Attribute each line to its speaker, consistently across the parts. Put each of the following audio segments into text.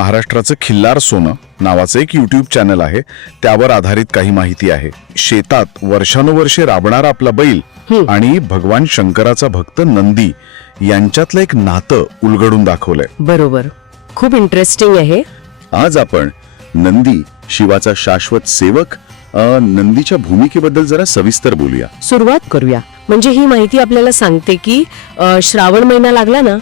Speaker 1: महाराष्ट्राचं खिल्लार सोनं नावाचं एक युट्यूब चॅनल आहे. त्यावर आधारित काही माहिती आहे. शेतात वर्षानुवर्षे राबणारा आपला बैल आणि भगवान शंकराचा भक्त नंदी यांच्यातलं एक नातं उलगडून दाखवलंय.
Speaker 2: बरोबर. खूप इंटरेस्टिंग आहे.
Speaker 1: आज आपण नंदी शिवाचा शाश्वत सेवक नंदीच्या भूमिकेबद्दल जरा सविस्तर बोलूया.
Speaker 2: सुरुवात करूया. म्हणजे ही माहिती आपल्याला सांगते की अ, श्रावण महिना लागला ना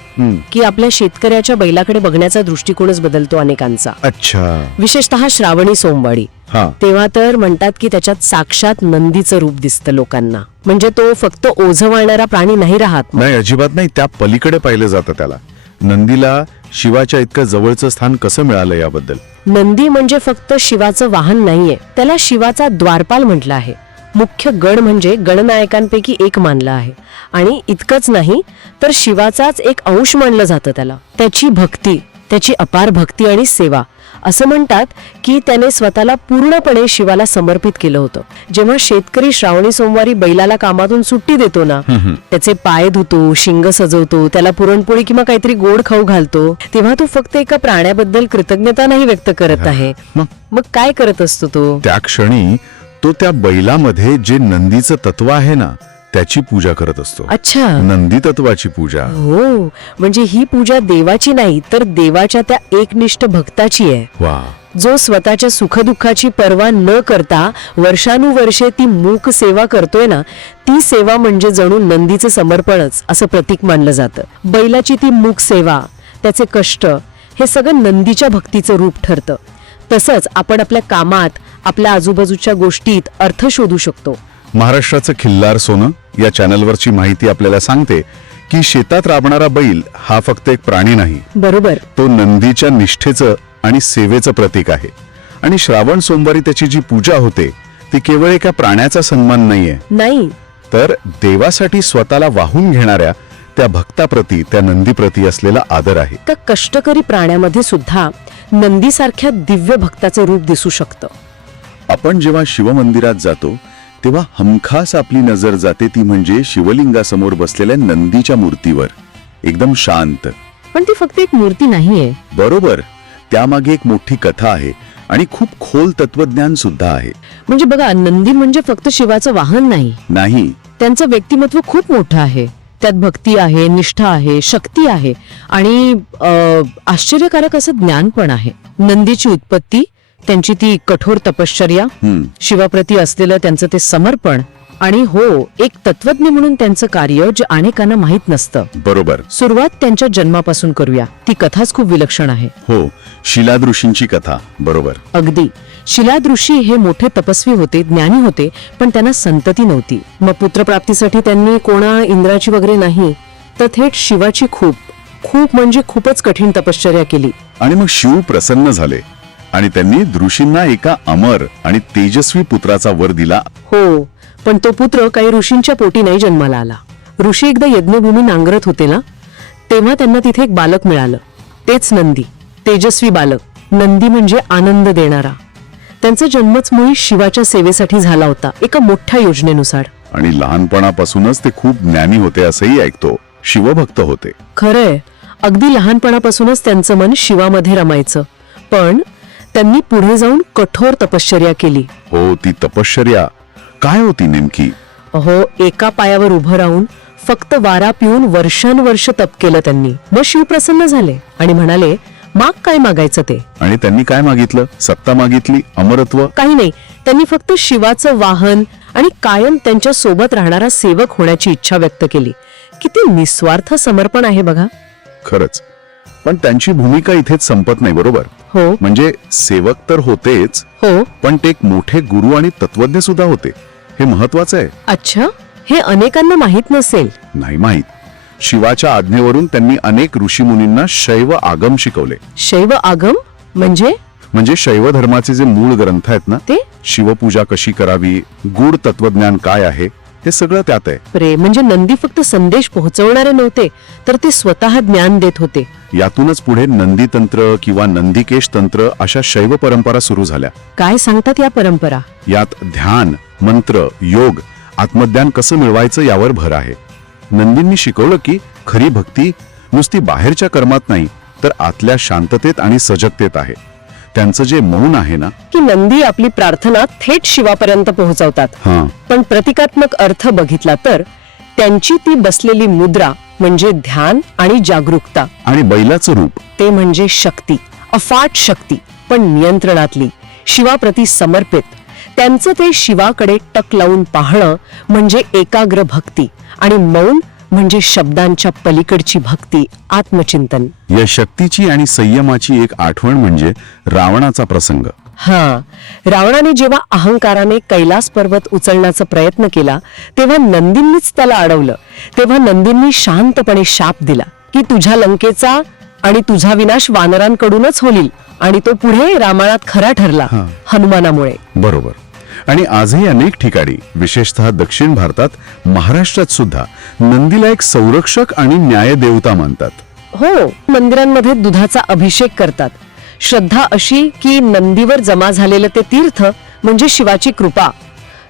Speaker 2: की आपल्या शेतकऱ्याच्या बैलाकडे बघण्याचा दृष्टिकोनच बदलतो अनेकांचा.
Speaker 1: अच्छा.
Speaker 2: विशेषतः श्रावणी सोमवारी.
Speaker 1: हा.
Speaker 2: तेव्हा तर म्हणतात की त्याच्यात साक्षात नंदीचं रूप दिसतं लोकांना. म्हणजे तो फक्त ओझं वाळणारा प्राणी नाही राहत.
Speaker 1: नाही अजिबात नाही. त्या पलीकडे पाहिलं जातं त्याला. नंदीला शिवाच्या इतकं जवळचं स्थान कसं मिळालं याबद्दल?
Speaker 2: नंदी म्हणजे फक्त शिवाचं वाहन नाहीये. त्याला शिवाचा द्वारपाल म्हटलं आहे. मुख्य गण म्हणजे गणनायकांपैकी एक मानला आहे. आणि इतकंच नाही तर शिवाचाच एक अंश मानलं जातं त्याला. त्याची भक्ती त्याची अपार भक्ती आणि सेवा. असं म्हणतात की त्याने स्वतःला पूर्णपणे शिवाला समर्पित केलं होतं. जेव्हा शेतकरी श्रावणी सोमवारी बैलाला कामातून सुट्टी देतो ना त्याचे पाय धुतो शिंग सजवतो त्याला पुरणपोळी किंवा काहीतरी गोड खाऊ घालतो तेव्हा तो फक्त एका प्राण्याबद्दल कृतज्ञता नाही व्यक्त करत आहे.
Speaker 1: मग?
Speaker 2: मग काय करत असतो तो?
Speaker 1: त्या क्षणी तो त्या बैलामध्ये जे नंदीचं तत्व आहे ना त्याची पूजा करत असतो.
Speaker 2: अच्छा.
Speaker 1: नंदी तत्वाची पूजा.
Speaker 2: हो म्हणजे ही पूजा देवाची नाही तर देवाच्या त्या एकनिष्ठ भक्ताची आहे.
Speaker 1: वा.
Speaker 2: जो स्वतःच्या सुखदुःखाची पर्वा न करता वर्षानुवर्षे ती मूक सेवा करतोय ना ती सेवा म्हणजे जणू नंदीचं समर्पणच असं प्रतीक मानलं जातं. बैलाची ती मूक सेवा त्याचे कष्ट हे सगळं नंदीच्या भक्तीचं रूप ठरतं. तसंच आपण आपल्या कामात आपल्या आजूबाजूच्या गोष्टीत अर्थ शोधू शकतो.
Speaker 1: महाराष्ट्राचं खिल्लार सोनं या चॅनलवरची माहिती आपल्याला सांगते की शेतात राबणारा बैल हा फक्त एक प्राणी नाही.
Speaker 2: बरोबर.
Speaker 1: तो नंदीच्या निष्ठेचं आणि सेवेचं प्रतीक आहे. आणि श्रावण सोमवारी त्याची जी पूजा होते ती केवळ एका प्राण्याचा सन्मान नाहीये.
Speaker 2: नाही.
Speaker 1: तर देवासाठी स्वतःला वाहून घेणाऱ्या त्या भक्ताप्रती त्या नंदीप्रती असलेला आदर आहे.
Speaker 2: त्या कष्टकरी प्राण्यामध्ये सुद्धा नंदीसारख्या दिव्य भक्ताचे रूप दिसू शकतं.
Speaker 1: आपण जेव्हा शिवमंदिरात जातो तेव्हा हमखास आपली नजर जाते ती म्हणजे शिवलिंगासमोर बसलेल्या नंदीच्या मूर्तीवर. एकदम शांत.
Speaker 2: पण ती फक्त एक मूर्ती नाहीये.
Speaker 1: बरोबर. त्यामागे एक मोठी कथा आहे आणि खूप खोल तत्वज्ञान सुद्धा आहे.
Speaker 2: म्हणजे बघा नंदी म्हणजे फक्त शिवाचं वाहन नाही.
Speaker 1: नाही.
Speaker 2: त्यांचं व्यक्तिमत्व खूप मोठं आहे. त्यात भक्ती आहे निष्ठा आहे शक्ती आहे आणि अ, आश्चर्यकारक असं ज्ञान पण आहे. नंदीची उत्पत्ती त्यांची ती कठोर तपश्चर्या शिवाप्रती असलेलं त्यांचं ते समर्पण आणि हो एक तत्वज्ञ म्हणून त्यांचं कार्य जे अनेकांना माहीत नसतं.
Speaker 1: बरोबर.
Speaker 2: सुरुवात त्यांच्या जन्मापासून करूया. ती कथाच खूप विलक्षण आहे.
Speaker 1: हो शिलाद ऋषींची कथा. बरोबर.
Speaker 2: अगदी. शिलाद ऋषी हे मोठे तपस्वी होते ज्ञानी होते पण त्यांना संतती नव्हती. मग पुत्रप्राप्तीसाठी त्यांनी कोणा इंद्राची वगैरे नाही तर थेट शिवाची खूप खूप म्हणजे खूपच कठीण तपश्चर्या केली.
Speaker 1: आणि मग शिव प्रसन्न झाले. आणि त्यांनी ऋषींना एका अमर आणि तेजस्वी पुत्राचा वर दिला.
Speaker 2: हो पण तो पुत्र काही ऋषींच्या पोटी नाही जन्माला आला. ऋषी एकदा यज्ञभूमी नांगरत होते ना तेव्हा त्यांना तिथे एक बालक मिळालं. तेच नंदी तेजस्वी बालक. नंदी म्हणजे आनंद देणारा. त्यांचा जन्मच मुळी शिवाच्या सेवेसाठी झाला होता एका मोठ्या योजनेनुसार.
Speaker 1: आणि लहानपणापासूनच ते खूप ज्ञानी होते असंही ऐकतो. शिवभक्त होते.
Speaker 2: खरंय अगदी लहानपणापासूनच त्यांचं मन शिवामध्ये रमायचं. पण त्यांनी पुढे जाऊन कठोर तपश्चर्या केली.
Speaker 1: हो ती तपश्चर्या काय होती नेमकी?
Speaker 2: अहो एका पायावर उभं राहून फक्त वारा पिऊन वर्षानुवर्ष तप केलं त्यांनी. मग शिव प्रसन्न झाले आणि म्हणाले माग काय मागायचं ते?
Speaker 1: आणि त्यांनी काय मागितलं? सत्ता मागितली अमरत्व?
Speaker 2: काही नाही. त्यांनी फक्त शिवाचं वाहन आणि कायम त्यांच्यासोबत राहणारा सेवक होण्याची इच्छा व्यक्त केली. किती निस्वार्थ समर्पण आहे बघा.
Speaker 1: खरंच. पण त्यांची भूमिका इथेच संपत नाही बरोबर?
Speaker 2: हो.
Speaker 1: म्हणजे सेवक तर होतेच
Speaker 2: हो.
Speaker 1: पण ते एक मोठे गुरु आणि तत्वज्ञ सुद्धा होते. हे महत्वाचं आहे.
Speaker 2: अच्छा. हे अनेकांना माहीत नसेल.
Speaker 1: नाही माहीत. शिवाच्या आज्ञेवरून त्यांनी अनेक ऋषीमुनींना शैव आगम शिकवले.
Speaker 2: शैव आगम? म्हणजे?
Speaker 1: म्हणजे शैव धर्माचे जे मूळ ग्रंथ आहेत ना
Speaker 2: ते?
Speaker 1: शिवपूजा कशी करावी गूढ तत्वज्ञान काय आहे हे सगळं त्यात आहे.
Speaker 2: प्रे म्हणजे नंदी फक्त संदेश पोहोचवणारे नव्हते तर ते स्वतः ज्ञान देत होते.
Speaker 1: यातूनच पुढे नंदी तंत्र किंवा नंदिकेश तंत्र अशा शैव परंपरा सुरू झाल्या.
Speaker 2: काय सांगतात या परंपरा?
Speaker 1: यात ध्यान मंत्र योग आत्मज्ञान कसं मिळवायचं यावर भर आहे. नंदींनी शिकवलं की खरी भक्ती नुसती बाहेरच्या कर्मात नाही तर आतल्या शांततेत आणि सजगतेत आहे. त्यांचं जे मौन आहे ना?
Speaker 2: की नंदी आपली प्रार्थना थेट शिवापर्यंत पोहोचवतात.
Speaker 1: हा.
Speaker 2: पण प्रतिकात्मक अर्थ बघितला तर त्यांची ती बसलेली मुद्रा म्हणजे ध्यान आणि जागरूकता.
Speaker 1: आणि बैलाचं रूप.
Speaker 2: ते म्हणजे शक्ती अफाट शक्ती पण नियंत्रणातली शिवाप्रती समर्पित. त्यांचं ते शिवाकडे टक लावून पाहणं म्हणजे एकाग्र भक्ती आणि मौन म्हणजे शब्दांच्या पलीकडची भक्ती आत्मचिंतन.
Speaker 1: या शक्तीची आणि संयमाची एक आठवण म्हणजे रावणाचा प्रसंग.
Speaker 2: हा. रावणाने जेव्हा अहंकाराने कैलास पर्वत उचलण्याचा प्रयत्न केला तेव्हा नंदींनीच त्याला अडवलं. तेव्हा नंदींनी शांतपणे शाप दिला की तुझ्या लंकेचा आणि तुझा विनाश वानरांकडूनच होईल आणि तो पुढे रामायणात खरा ठरला. हनुमानामुळे.
Speaker 1: बरोबर. आणि आजही अनेक ठिकाणी विशेषतः दक्षिण भारतात महाराष्ट्रात सुद्धा नंदीला एक संरक्षक आणि न्यायदेवता मानतात.
Speaker 2: हो मंदिरांमध्ये दुधाचा अभिषेक करतात. श्रद्धा अशी की नंदीवर जमा झालेलं ते तीर्थ म्हणजे शिवाची कृपा.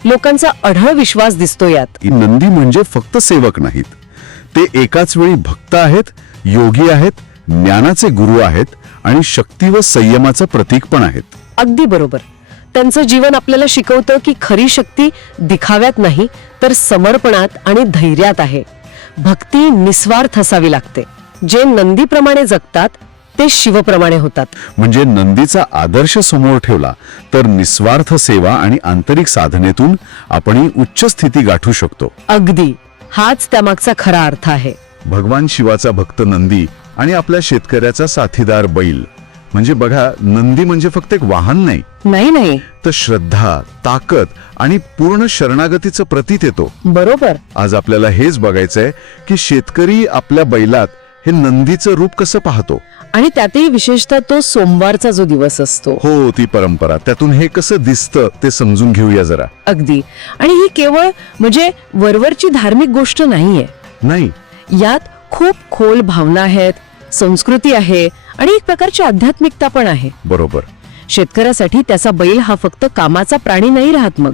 Speaker 2: लोकांचा अढळ विश्वास दिसतो यात.
Speaker 1: नंदी म्हणजे फक्त सेवक नाहीत. ते एकाच वेळी भक्त आहेत योगी आहेत ज्ञानाचे गुरु आहेत आणि शक्ती व संयमाचं प्रतीक पण आहेत.
Speaker 2: अगदी बरोबर. त्यांचं जीवन आपल्याला शिकवतं की खरी शक्ती दिखाव्यात नाही तर समर्पणात आणि धैर्यात आहे. भक्ती निस्वार्थ असावी लागते. जे नंदीप्रमाणे जगतात ते शिवप्रमाणे होतात.
Speaker 1: म्हणजे नंदीचा आदर्श समोर ठेवला तर निस्वार्थ सेवा आणि आंतरिक साधनेतून आपण उच्च स्थिती गाठू शकतो.
Speaker 2: अगदी. हाच त्यामागचा खरा अर्थ आहे.
Speaker 1: भगवान शिवाचा भक्त नंदी आणि आपल्या शेतकऱ्याचा साथीदार बैल. म्हणजे बघा नंदी म्हणजे फक्त एक वाहन नाही.
Speaker 2: नाही नाही.
Speaker 1: तर श्रद्धा ताकद आणि पूर्ण शरणागतीचं प्रतीत येतो.
Speaker 2: बरोबर.
Speaker 1: आज आपल्याला हेच बघायचंय की शेतकरी आपल्या बैलात हे नंदीचं रूप कसं पाहतो?
Speaker 2: आणि त्यातही विशेषतः तो सोमवारचा जो दिवस असतो.
Speaker 1: हो ती परंपरा. त्यातून हे कसं दिसतं ते समजून घेऊया जरा.
Speaker 2: अगदी. आणि ही केवळ म्हणजे वरवरची धार्मिक गोष्ट नाहीये.
Speaker 1: नाही.
Speaker 2: यात खूप खोल भावना आहेत संस्कृती आहे आणि एक प्रकारची आध्यात्मिकता पण आहे.
Speaker 1: बरोबर.
Speaker 2: शेतकऱ्यासाठी त्याचा बैल हा फक्त कामाचा प्राणी नाही राहत मग.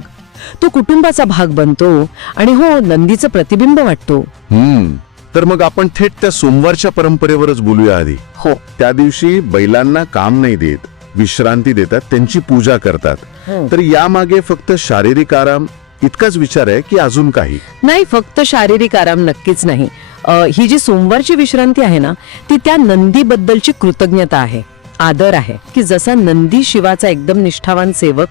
Speaker 2: तो कुटुंबाचा भाग बनतो आणि हो नंदीचं प्रतिबिंब वाटतो.
Speaker 1: हम्म. तर मग आपण थेट त्या सोमवारच्या परंपरेवरच बोलूया आधी.
Speaker 2: हो.
Speaker 1: त्या दिवशी बैलांना काम नाही देत विश्रांती देतात त्यांची पूजा करतात.
Speaker 2: हं.
Speaker 1: तर यामागे फक्त शारीरिक आराम इतकाच विचार आहे की अजून काही?
Speaker 2: नाही फक्त शारीरिक आराम नक्कीच नाही. ही जी सोमवारची विश्रांती आहे ना ती त्या नंदीबद्दलची कृतज्ञता आहे आदर आहे. की जसा नंदी शिवाचा एकदम निष्ठावान सेवक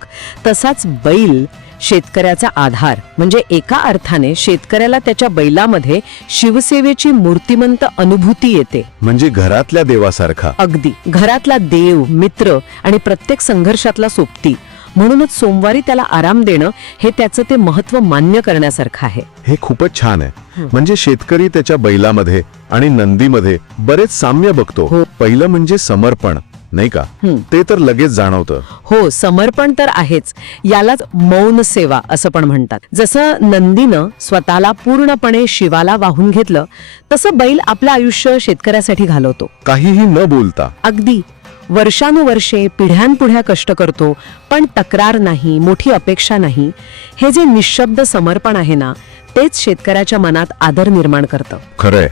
Speaker 2: तसाच बैल शेतकऱ्याचा आधार. म्हणजे एका अर्थाने शेतकऱ्याला त्याच्या बैलामध्ये शिवसेवेची मूर्तिमंत अनुभूती येते.
Speaker 1: म्हणजे घरातल्या देवासारखा.
Speaker 2: अगदी. घरातला देव मित्र आणि प्रत्येक संघर्षातला सोबती. म्हणूनच सोमवारी त्याला आराम देणं हे त्याचं ते महत्त्व मान्य करण्यासारखं आहे.
Speaker 1: हे खूपच छान आहे. म्हणजे शेतकरी त्याच्या बैलामध्ये आणि नंदीमध्ये बरेच साम्य बघतो.
Speaker 2: हो.
Speaker 1: पहिलं म्हणजे समर्पण. नाही का. ते तर लगेच जाणवतं.
Speaker 2: हो समर्पण तर आहेच. यालाच मौन सेवा असं पण म्हणतात. जसं नंदीनं स्वतःला पूर्णपणे शिवाला वाहून घेतलं तसं बैल आपलं आयुष्य शेतकऱ्यासाठी घालवतो.
Speaker 1: काहीही न बोलता.
Speaker 2: अगदी. वर्षानुवर्षे पिढ्यानपुढ्या कष्ट करतो पण तक्रार नाही मोठी अपेक्षा नाही. हे जे निशब्द समर्पण आहे ना तेच शेतकऱ्याच्या मनात आदर निर्माण करतं.
Speaker 1: खरंय.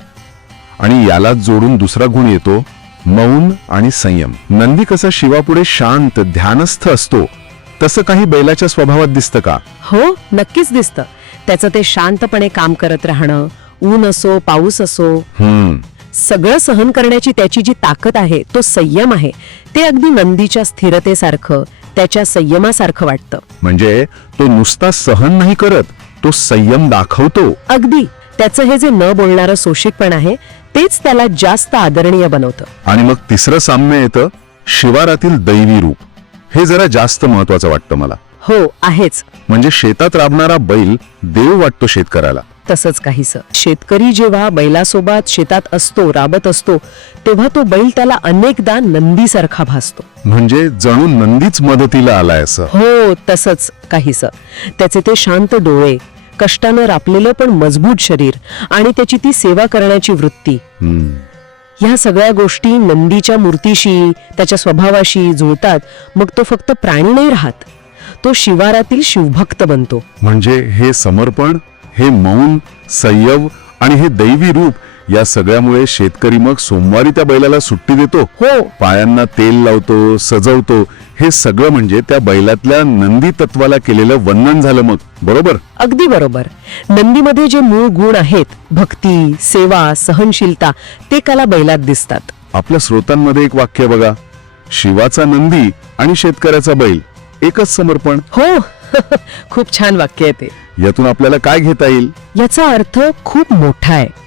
Speaker 1: आणि यालाच जोडून दुसरा गुण येतो मौन आणि संयम. नंदी कसा शिवापुढे शांत ध्यानस्थ असतो तसं काही बैलाच्या स्वभावात दिसतं का?
Speaker 2: हो नक्कीच दिसतं. त्याचं ते शांतपणे काम करत राहणं ऊन असो पाऊस असो
Speaker 1: हम्म.
Speaker 2: सगळं सहन करण्याची त्याची जी ताकद आहे तो संयम आहे. ते अगदी नंदीच्या स्थिरतेसारखं त्याच्या संयमासारखं वाटतं.
Speaker 1: म्हणजे तो नुसता सहन नाही करत तो संयम दाखवतो.
Speaker 2: अगदी. त्याचं हे जे न बोलणारं सोशिकपण आहे तेच त्याला जास्त आदरणीय बनवतं.
Speaker 1: आणि मग तिसरं साम्य येतं शिवारातील दैवी रूप. हे जरा जास्त महत्वाचं वाटतं मला.
Speaker 2: हो आहेच.
Speaker 1: म्हणजे शेतात राबणारा बैल देव वाटतो शेतकऱ्याला.
Speaker 2: तसंच काहीस. शेतकरी जेव्हा बैलासोबत शेतात असतो राबत असतो तेव्हा तो बैल त्याला अनेकदा नंदीसारखा भासतो.
Speaker 1: म्हणजे जणू नंदीच मदतीला आलाय असं.
Speaker 2: हो तसंच काहीस. त्याचे ते शांत डोळे कष्टानं रापलेलं पण मजबूत शरीर आणि त्याची ती सेवा करण्याची वृत्ती. ह्या सगळ्या गोष्टी नंदीच्या मूर्तीशी त्याच्या स्वभावाशी जुळतात मग तो फक्त प्राणी नाही राहत. तो शिवारातील शिवभक्त बनतो.
Speaker 1: म्हणजे हे समर्पण हे मौन संयम आणि हे दैवी रूप या सगळ्यामुळे शेतकरी मग सोमवारी त्या बैलाला सुट्टी देतो.
Speaker 2: हो.
Speaker 1: पायांना तेल लावतो सजवतो. हे सगळं म्हणजे त्या बैलातल्या नंदी तत्वाला केलेलं वंदन झालं मग. बरोबर?
Speaker 2: अगदी बरोबर. नंदीमध्ये जे मूळ गुण आहेत भक्ती सेवा सहनशीलता ते कला बैलात दिसतात.
Speaker 1: आपल्या स्रोतांमध्ये एक वाक्य बघा. शिवाचा नंदी आणि शेतकऱ्याचा बैल एकच समर्पण.
Speaker 2: हो. खूप छान वाक्य आहे ते.
Speaker 1: यातून आपल्याला काय घेता येईल?
Speaker 2: याचा अर्थ खूप मोठा आहे.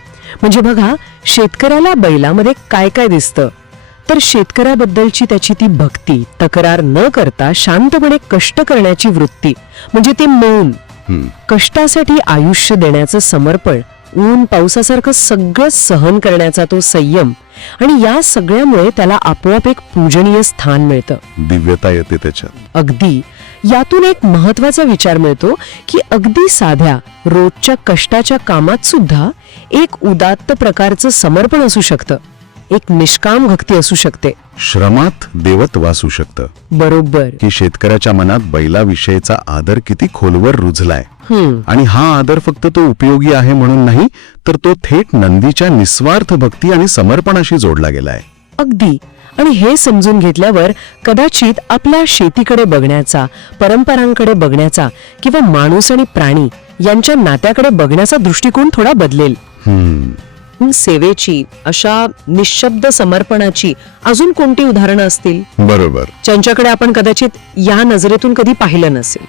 Speaker 2: म्हणजे बघा शेतकऱ्याला बैलामध्ये काय काय दिसतं? तर शेतकऱ्याबद्दलची त्याची ती भक्ती तक्रार न करता शांतपणे कष्ट करण्याची वृत्ती म्हणजे ते मौन. कष्टासाठी आयुष्य देण्याचं समर्पण ऊन पावसासारखं सगळं सहन करण्याचा तो संयम आणि या सगळ्यामुळे त्याला आपोआप एक पूजनीय स्थान मिळतं.
Speaker 1: दिव्यता येते त्याच्यात.
Speaker 2: अगदी. यातून एक महत्त्वाचा विचार मिळतो की अगदी साध्या रोजच्या कष्टाच्या कामात सुद्धा एक उदात्त प्रकारचं समर्पण असू शकतं. एक निष्काम भक्ती असू शकते.
Speaker 1: श्रमात देवत वासू शकतं.
Speaker 2: बरोबर.
Speaker 1: की शेतकऱ्याच्या मनात बैलाविषयीचा आदर किती खोलवर रुजलाय. आणि हा आदर फक्त तो उपयोगी आहे म्हणून नाही तर तो थेट नंदीच्या निस्वार्थ भक्ती आणि समर्पणाशी जोडला गेलाय.
Speaker 2: अगदी. आणि हे समजून घेतल्यावर कदाचित आपल्या शेतीकडे बघण्याचा परंपरांकडे बघण्याचा किंवा माणूस आणि प्राणी यांच्या नात्याकडे बघण्याचा दृष्टिकोन थोडा बदलेल.
Speaker 1: हम्म.
Speaker 2: सेवेची अशा निशब्द समर्पणाची अजून कोणती उदाहरणं असतील?
Speaker 1: बरोबर.
Speaker 2: ज्यांच्याकडे आपण कदाचित या नजरेतून कधी पाहिलं नसेल.